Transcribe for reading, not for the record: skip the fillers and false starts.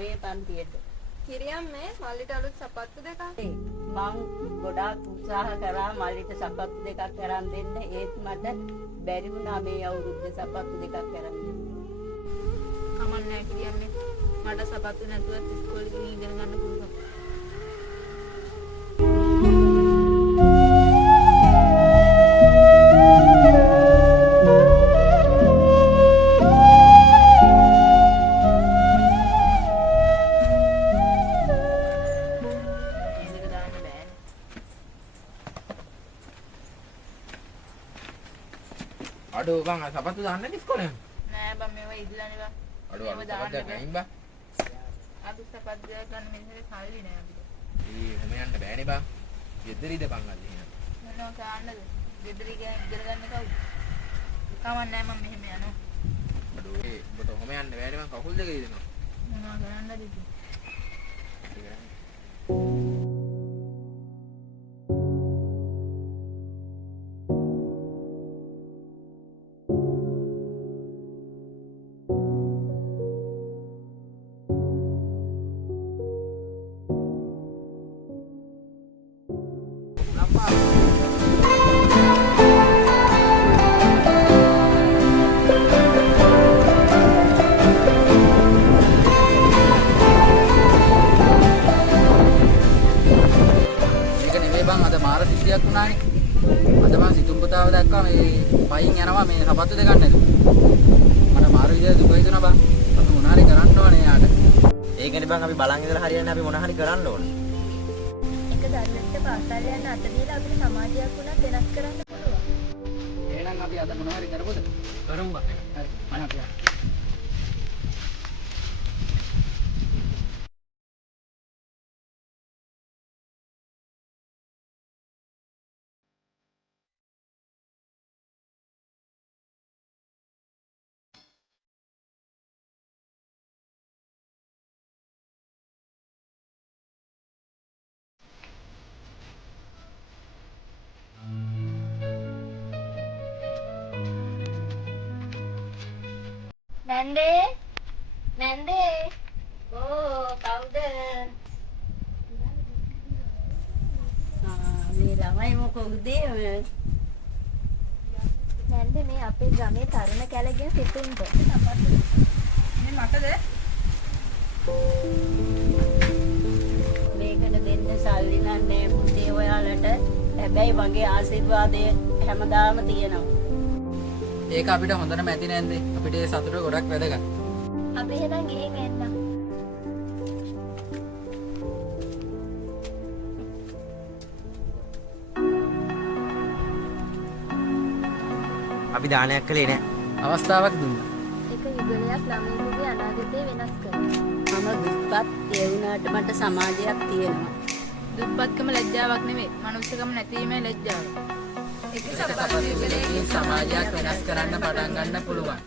9 පන්තියට. කිරියම් මේ මල්ලිට අලුත් සපත්තු දෙකක්. මං ගොඩාක් උත්සාහ කරා මල්ලිට සපත්තු දෙකක් අරන් දෙන්න. ඒත් මට බැරි වුණා මේ අවුරුද්දේ සපත්තු දෙකක් අරන් දෙන්න. කමන්නේ කියන්නේ මට සපත්තු නැතුවත් ඉස්කෝලේ ගිහින් ඉගෙන ගන්න පුළුවන්. අඩෝ බං සපත්තු දාන්න නැති ඉස්කෝලේ නෑ බං මේවා ඉදලානේ බං. අඩෝ සපත්තු ගන්න බං. අපි සපත්තු ගන්න මෙන්න සල්ලි නෑ අපිට. ඔහොම යන්න බෑනේ බං. ගෙදරින්ද බං අද එහෙනම්. මොනවා කාන්නද? ගෙදර ඉගෙන ගන්න කවුද? කමන්නේ මම මෙහෙම යනවා. අඩෝ ඔබට ඔහොම යන්න බෑනේ බං කකුල් දෙක ඉදෙනවා. මොනවා කරන්නද ඉතින්? අද මාර සිද්ධියක් වුණානේ. අද මම සිතුම් පුතාව දැක්කා මේ පයින් යනවා මේ සපත්තු දෙක ගන්නද. මට මාර විදියට දුක හිතුණා බං. අපි මොන හරි කරන්න ඕනේ යාට. ඒකනේ බං අපි බලන් ඉඳලා හරියන්නේ අපි මොන හරි කරන්න ඕන. එක දරුවෙක්ට පාසල් යන්න අත දීලා අපිට සමාජයක් වුණත් වෙනස් කරන්න පුළුවන්. එහෙනම් අපි අද මොන හරි කරමුද? කරමු බං. හරි. මම අපි නැන්දේ නැන්දේ ඕ කවුද? මේ ළමයි මොකද නැන්දේ මේ අපේ ගමේ තරුණ කැලගෙන සිතුම්ද මේ මටද? මේකට දෙන්න සල්ලි නෑ පුතේ ඔයාලට. හැබැයි මගේ ආශිර්වාදය හැමදාම තියෙනවා. ඒක අපිට හොඳටම ඇති නැන්දේ. අපිට ඒ සතුට ගොඩක් වැදගත්. අපි එහෙනම් ගිහින් එන්න. අපි දානයක් කළේ නෑ. අවස්ථාවක් දුන්නා. එක යුගලයක් ළමයෙකුගේ අනාගතය වෙනස් කරනවා. මම දුප්පත් ඒ වුණාට මට සමාජයක් තියෙනවා. දුප්පත්කම ලැජ්ජාවක් නෙමෙයි. මනුස්සකම නැතිවීමේ ලැජ්ජාව. ඒක සපත්තු යුගලයේ සමාජයක් වෙනස් කරන්න පටන් ගන්න පුළුවන්.